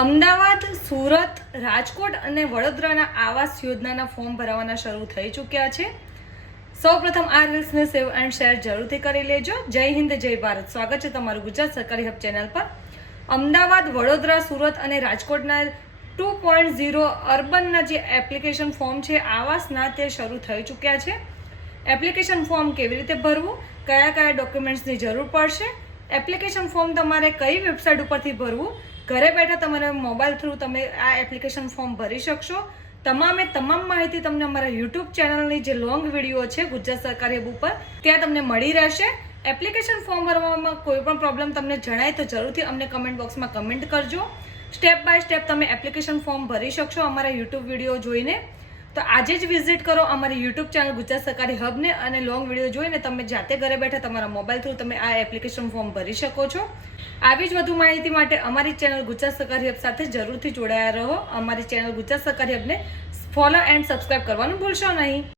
અમદાવાદ, સુરત, રાજકોટ અને વડોદરાના આવાસ યોજનાના ફોર્મ ભરવાના શરૂ થઈ ચૂક્યા છે. સૌપ્રથમ આ રીલ્સને સેવ એન્ડ શેર જરૂરથી કરી લેજો. જય હિન્દ, જય ભારત. સ્વાગત છે તમારું ગુજરાત સરકારી હબ ચેનલ પર. અમદાવાદ, વડોદરા, સુરત અને રાજકોટના 2.0 અર્બનના જે એપ્લિકેશન ફોર્મ છે આવાસના તે શરૂ થઈ ચૂક્યા છે. એપ્લિકેશન ફોર્મ કેવી રીતે ભરવું, કયા કયા ડોક્યુમેન્ટ્સની જરૂર પડશે, એપ્લિકેશન ફોર્મ તમારે કઈ વેબસાઇટ ઉપરથી ભરવું, ઘરે બેઠા તમારે મોબાઈલ થ્રુ તમે આ એપ્લિકેશન ફોર્મ ભરી શકશો. તમામ માહિતી તમને અમારા યુટ્યુબ ચેનલની જે લોંગ વિડીયો છે ગુજરાત સરકારી હબ ઉપર ત્યાં તમને મળી રહેશે. એપ્લિકેશન ફોર્મ ભરવામાં કોઈ પણ પ્રોબ્લેમ તમને જણાય તો જરૂરથી અમને કમેન્ટ બોક્સમાં કમેન્ટ કરજો. સ્ટેપ બાય સ્ટેપ તમે એપ્લિકેશન ફોર્મ ભરી શકશો અમારા યુટ્યુબ વિડીયો જોઈને. તો આજે જ વિઝિટ કરો અમારી યુટ્યુબ ચેનલ ગુજરાત સરકારી હબને અને લોંગ વિડીયો જોઈને તમે જાતે ઘરે બેઠા તમારા મોબાઈલ થ્રુ તમે આ એપ્લિકેશન ફોર્મ ભરી શકો છો. આવી જ વધુ માહિતી માટે અમારી ચેનલ ગુજરાત સરકારી હબ સાથે જરૂરથી જોડાયા રહો. અમારી ચેનલ ગુજરાત સરકારી હબને ફોલો એન્ડ સબસ્ક્રાઇબ કરવાનું ભૂલશો નહીં.